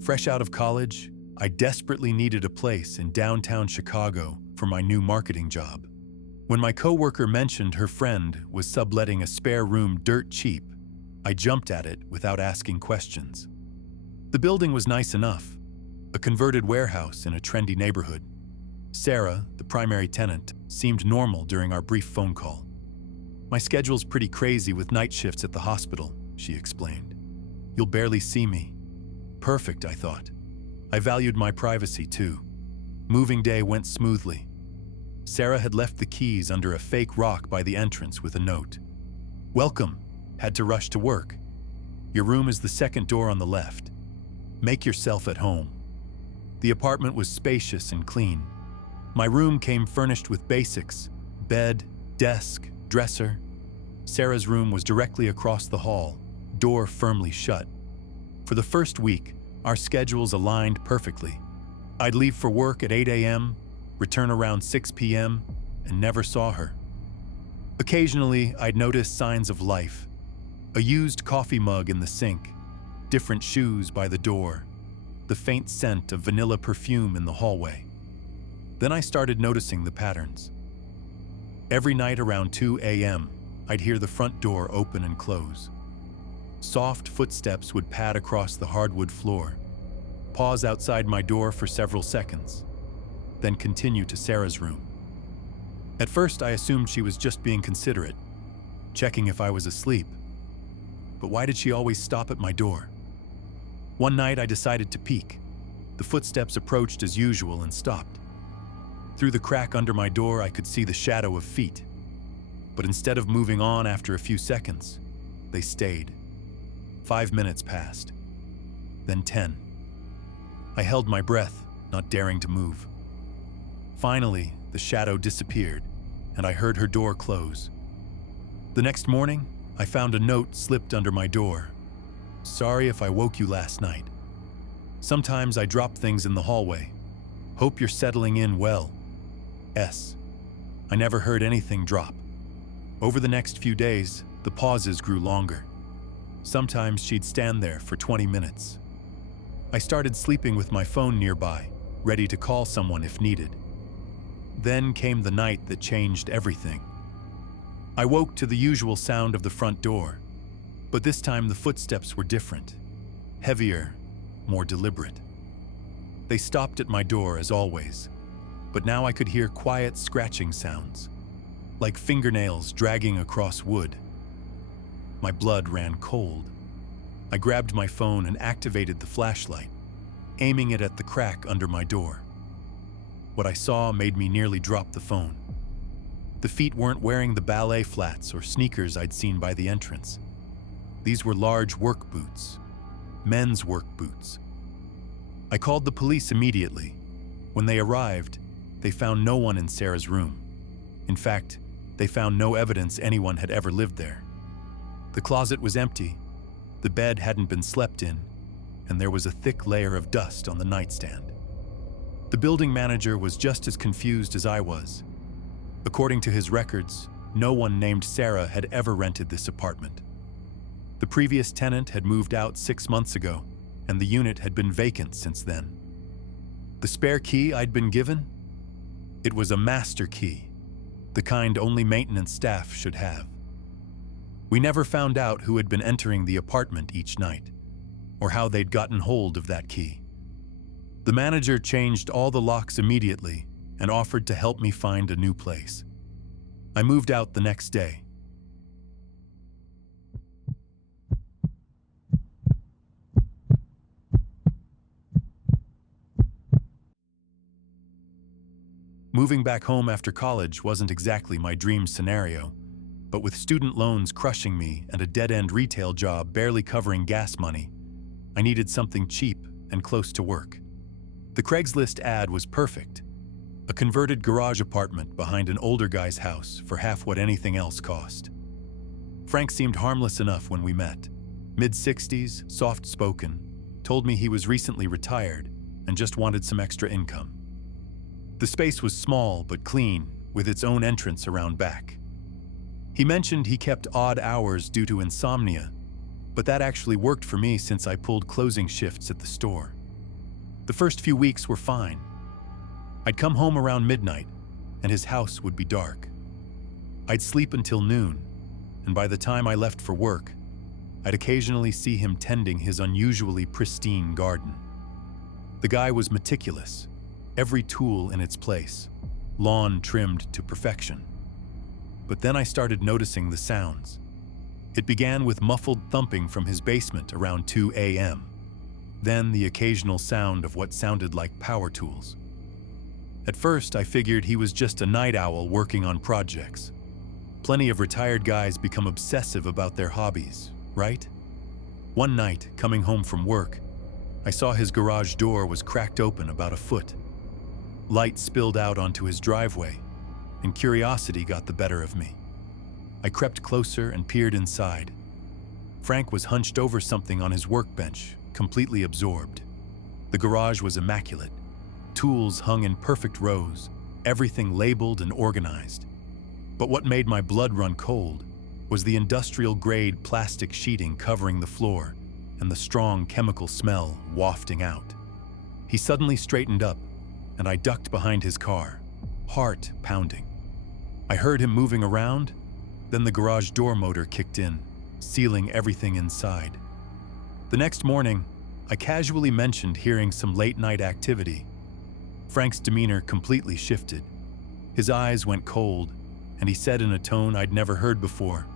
Fresh out of college, I desperately needed a place in downtown Chicago for my new marketing job. When my coworker mentioned her friend was subletting a spare room dirt cheap, I jumped at it without asking questions. The building was nice enough, a converted warehouse in a trendy neighborhood. Sarah, the primary tenant, seemed normal during our brief phone call. "My schedule's pretty crazy with night shifts at the hospital," she explained. "You'll barely see me." Perfect, I thought. I valued my privacy too. Moving day went smoothly. Sarah had left the keys under a fake rock by the entrance with a note. "Welcome. Had to rush to work. Your room is the second door on the left. Make yourself at home." The apartment was spacious and clean. My room came furnished with basics: bed, desk, dresser. Sarah's room was directly across the hall, door firmly shut. For the first week, our schedules aligned perfectly. I'd leave for work at 8 a.m., return around 6 p.m., and never saw her. Occasionally, I'd notice signs of life. A used coffee mug in the sink, different shoes by the door, the faint scent of vanilla perfume in the hallway. Then I started noticing the patterns. Every night around 2 a.m., I'd hear the front door open and close. Soft footsteps would pad across the hardwood floor, pause outside my door for several seconds, then continue to Sarah's room. At first, I assumed she was just being considerate, checking if I was asleep. But why did she always stop at my door? One night, I decided to peek. The footsteps approached as usual and stopped. Through the crack under my door, I could see the shadow of feet. But instead of moving on after a few seconds, they stayed. 5 minutes passed, then 10. I held my breath, not daring to move. Finally, the shadow disappeared, and I heard her door close. The next morning, I found a note slipped under my door. "Sorry if I woke you last night. Sometimes I drop things in the hallway. Hope you're settling in well. S." I never heard anything drop. Over the next few days, the pauses grew longer. Sometimes she'd stand there for 20 minutes. I started sleeping with my phone nearby, ready to call someone if needed. Then came the night that changed everything. I woke to the usual sound of the front door, but this time the footsteps were different, heavier, more deliberate. They stopped at my door as always, but now I could hear quiet scratching sounds, like fingernails dragging across wood. My blood ran cold. I grabbed my phone and activated the flashlight, aiming it at the crack under my door. What I saw made me nearly drop the phone. The feet weren't wearing the ballet flats or sneakers I'd seen by the entrance. These were large work boots, men's work boots. I called the police immediately. When they arrived, they found no one in Sarah's room. In fact, they found no evidence anyone had ever lived there. The closet was empty, the bed hadn't been slept in, and there was a thick layer of dust on the nightstand. The building manager was just as confused as I was. According to his records, no one named Sarah had ever rented this apartment. The previous tenant had moved out 6 months ago, and the unit had been vacant since then. The spare key I'd been given? It was a master key, the kind only maintenance staff should have. We never found out who had been entering the apartment each night, or how they'd gotten hold of that key. The manager changed all the locks immediately and offered to help me find a new place. I moved out the next day. Moving back home after college wasn't exactly my dream scenario, but with student loans crushing me and a dead-end retail job barely covering gas money, I needed something cheap and close to work. The Craigslist ad was perfect. A converted garage apartment behind an older guy's house for half what anything else cost. Frank seemed harmless enough when we met. Mid-60s, soft-spoken, told me he was recently retired and just wanted some extra income. The space was small but clean, with its own entrance around back. He mentioned he kept odd hours due to insomnia, but that actually worked for me since I pulled closing shifts at the store. The first few weeks were fine. I'd come home around midnight, and his house would be dark. I'd sleep until noon, and by the time I left for work, I'd occasionally see him tending his unusually pristine garden. The guy was meticulous, every tool in its place, lawn trimmed to perfection. But then I started noticing the sounds. It began with muffled thumping from his basement around 2 a.m., then the occasional sound of what sounded like power tools. At first, I figured he was just a night owl working on projects. Plenty of retired guys become obsessive about their hobbies, right? One night, coming home from work, I saw his garage door was cracked open about a foot. Light spilled out onto his driveway, and curiosity got the better of me. I crept closer and peered inside. Frank was hunched over something on his workbench, completely absorbed. The garage was immaculate. Tools hung in perfect rows, everything labeled and organized. But what made my blood run cold was the industrial-grade plastic sheeting covering the floor and the strong chemical smell wafting out. He suddenly straightened up, and I ducked behind his car, heart pounding. I heard him moving around, then the garage door motor kicked in, sealing everything inside. The next morning, I casually mentioned hearing some late-night activity. Frank's demeanor completely shifted. His eyes went cold, and he said in a tone I'd never heard before,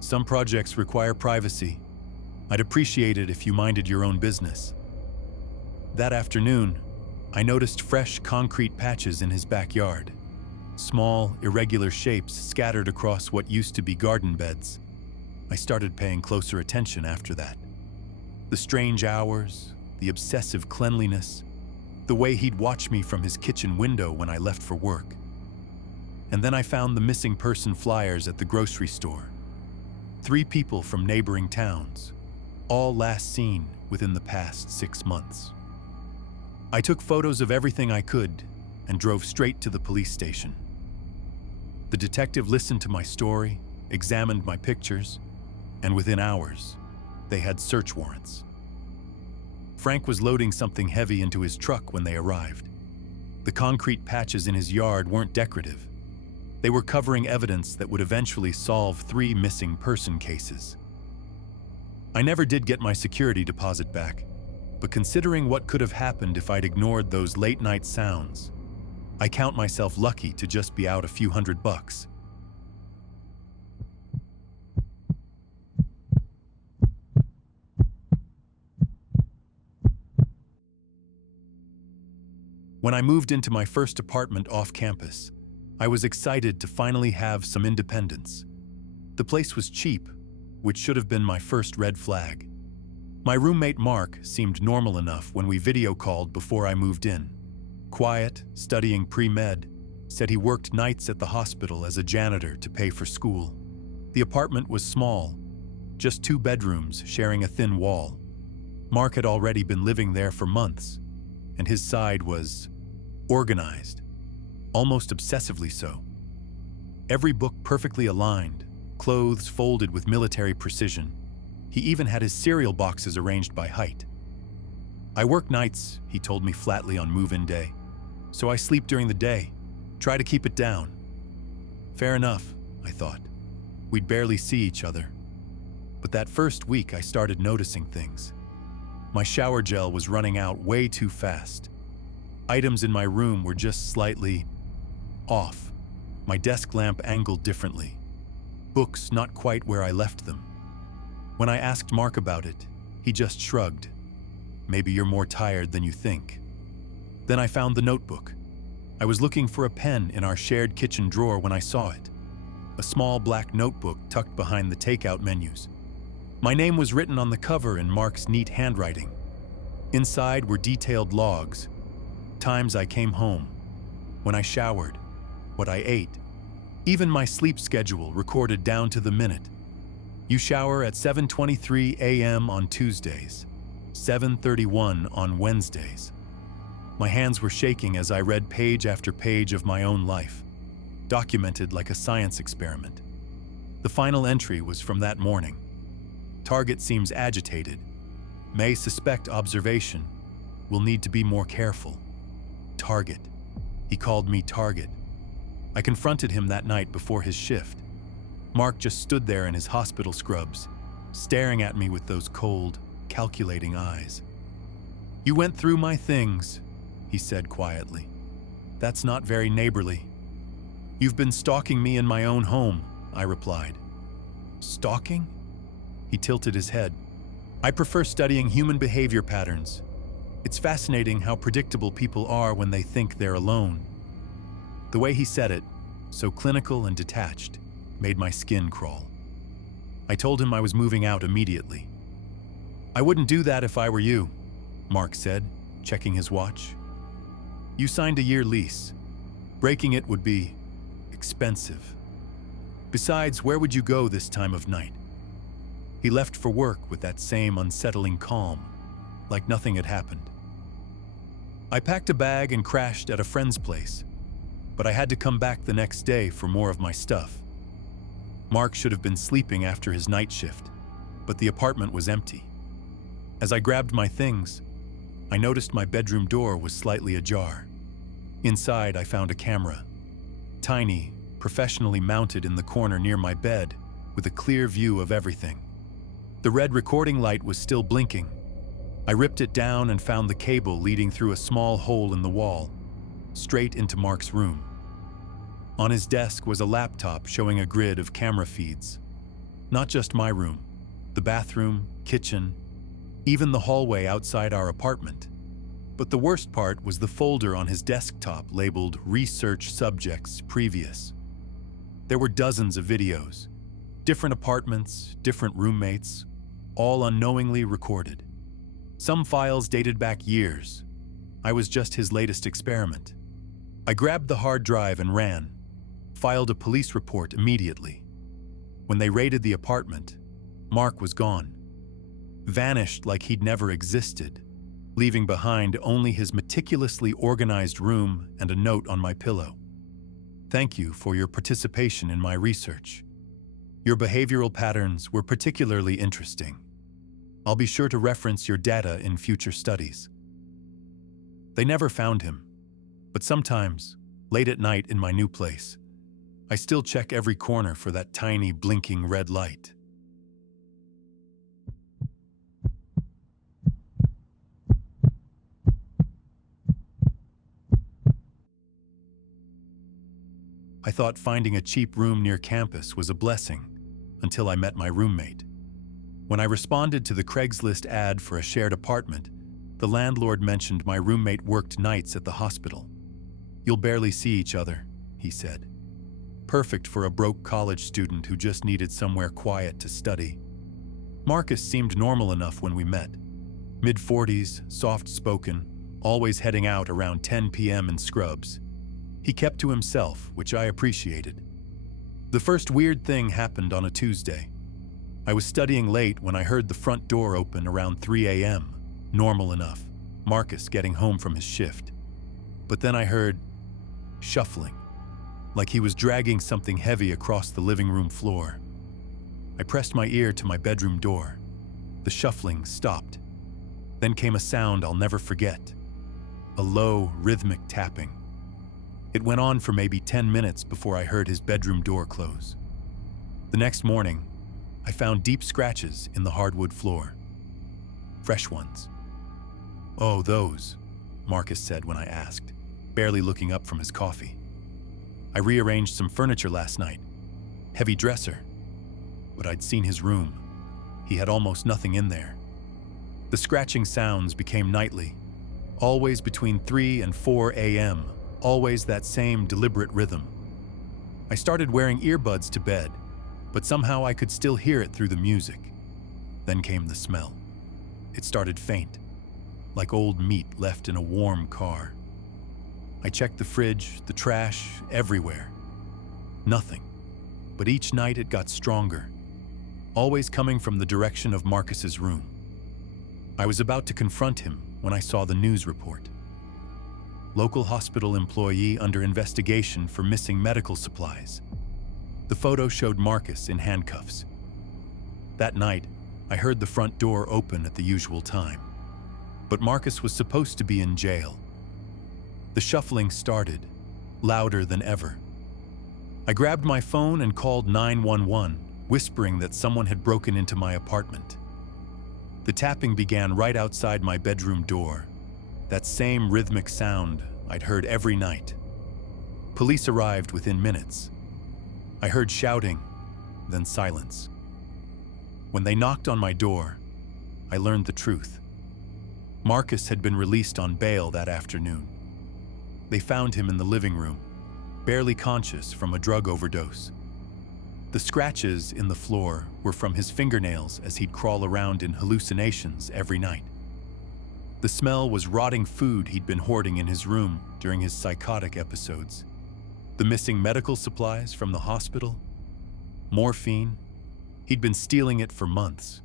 "Some projects require privacy. I'd appreciate it if you minded your own business." That afternoon, I noticed fresh concrete patches in his backyard. Small, irregular shapes scattered across what used to be garden beds. I started paying closer attention after that. The strange hours, the obsessive cleanliness, the way he'd watch me from his kitchen window when I left for work. And then I found the missing person flyers at the grocery store. 3 people from neighboring towns, all last seen within the past 6 months. I took photos of everything I could and drove straight to the police station. The detective listened to my story, examined my pictures, and within hours, they had search warrants. Frank was loading something heavy into his truck when they arrived. The concrete patches in his yard weren't decorative. They were covering evidence that would eventually solve 3 missing person cases. I never did get my security deposit back, but considering what could have happened if I'd ignored those late-night sounds, I count myself lucky to just be out a few $100. When I moved into my first apartment off campus, I was excited to finally have some independence. The place was cheap, which should have been my first red flag. My roommate Mark seemed normal enough when we video called before I moved in. Quiet, studying pre-med, said he worked nights at the hospital as a janitor to pay for school. The apartment was small, just 2 bedrooms sharing a thin wall. Mark had already been living there for months, and his side was organized, almost obsessively so. Every book perfectly aligned, clothes folded with military precision. He even had his cereal boxes arranged by height. "I work nights," he told me flatly on move-in day, "so I sleep during the day, try to keep it down." Fair enough, I thought. We'd barely see each other. But that first week I started noticing things. My shower gel was running out way too fast. Items in my room were just slightly off. My desk lamp angled differently. Books not quite where I left them. When I asked Mark about it, he just shrugged. "Maybe you're more tired than you think." Then I found the notebook. I was looking for a pen in our shared kitchen drawer when I saw it. A small black notebook tucked behind the takeout menus. My name was written on the cover in Mark's neat handwriting. Inside were detailed logs, times I came home, when I showered, what I ate, even my sleep schedule recorded down to the minute. You shower at 7:23 a.m. on Tuesdays, 7:31 on Wednesdays. My hands were shaking as I read page after page of my own life, documented like a science experiment. The final entry was from that morning. Target seems agitated. May suspect observation. we'll need to be more careful. Target. He called me target. I confronted him that night before his shift. Mark just stood there in his hospital scrubs, staring at me with those cold, calculating eyes. "You went through my things," he said quietly. "That's not very neighborly." "You've been stalking me in my own home," I replied. "Stalking?" He tilted his head. "I prefer studying human behavior patterns. It's fascinating how predictable people are when they think they're alone." The way he said it, so clinical and detached, made my skin crawl. I told him I was moving out immediately. "I wouldn't do that if I were you," Mark said, checking his watch. "You signed a year lease. Breaking it would be expensive. Besides, where would you go this time of night?" He left for work with that same unsettling calm, like nothing had happened. I packed a bag and crashed at a friend's place, but I had to come back the next day for more of my stuff. Mark should have been sleeping after his night shift, but the apartment was empty. As I grabbed my things, I noticed my bedroom door was slightly ajar. Inside, I found a camera, tiny, professionally mounted in the corner near my bed, with a clear view of everything. The red recording light was still blinking. I ripped it down and found the cable leading through a small hole in the wall, straight into Mark's room. On his desk was a laptop showing a grid of camera feeds. Not just my room, the bathroom, kitchen, even the hallway outside our apartment. But the worst part was the folder on his desktop labeled Research Subjects Previous. There were dozens of videos, different apartments, different roommates, all unknowingly recorded. Some files dated back years. I was just his latest experiment. I grabbed the hard drive and ran, filed a police report immediately. When they raided the apartment, Mark was gone. Vanished like he'd never existed, leaving behind only his meticulously organized room and a note on my pillow. "Thank you for your participation in my research. Your behavioral patterns were particularly interesting. I'll be sure to reference your data in future studies." They never found him, but sometimes, late at night in my new place, I still check every corner for that tiny blinking red light. I thought finding a cheap room near campus was a blessing, until I met my roommate. When I responded to the Craigslist ad for a shared apartment, the landlord mentioned my roommate worked nights at the hospital. "You'll barely see each other," he said. "Perfect for a broke college student who just needed somewhere quiet to study." Marcus seemed normal enough when we met. Mid-40s, soft-spoken, always heading out around 10 p.m. in scrubs. He kept to himself, which I appreciated. The first weird thing happened on a Tuesday. I was studying late when I heard the front door open around 3 a.m. Normal enough, Marcus getting home from his shift. But then I heard shuffling, like he was dragging something heavy across the living room floor. I pressed my ear to my bedroom door. The shuffling stopped. Then came a sound I'll never forget. A low, rhythmic tapping. It went on for maybe 10 minutes before I heard his bedroom door close. The next morning, I found deep scratches in the hardwood floor. Fresh ones. "Oh, those," Marcus said when I asked, barely looking up from his coffee. "I rearranged some furniture last night. Heavy dresser. But I'd seen his room. He had almost nothing in there." The scratching sounds became nightly, always between 3 and 4 a.m., always that same deliberate rhythm. I started wearing earbuds to bed, but somehow I could still hear it through the music. Then came the smell. It started faint, like old meat left in a warm car. I checked the fridge, the trash, everywhere. Nothing. But each night it got stronger, always coming from the direction of Marcus's room. I was about to confront him when I saw the news report. Local hospital employee under investigation for missing medical supplies. The photo showed Marcus in handcuffs. That night, I heard the front door open at the usual time. but Marcus was supposed to be in jail. The shuffling started, louder than ever. I grabbed my phone and called 911, whispering that someone had broken into my apartment. The tapping began right outside my bedroom door, that same rhythmic sound I'd heard every night. Police arrived within minutes. I heard shouting, then silence. When they knocked on my door, I learned the truth. Marcus had been released on bail that afternoon. They found him in the living room, barely conscious from a drug overdose. The scratches in the floor were from his fingernails as he'd crawl around in hallucinations every night. The smell was rotting food he'd been hoarding in his room during his psychotic episodes. The missing medical supplies from the hospital, morphine, he'd been stealing it for months.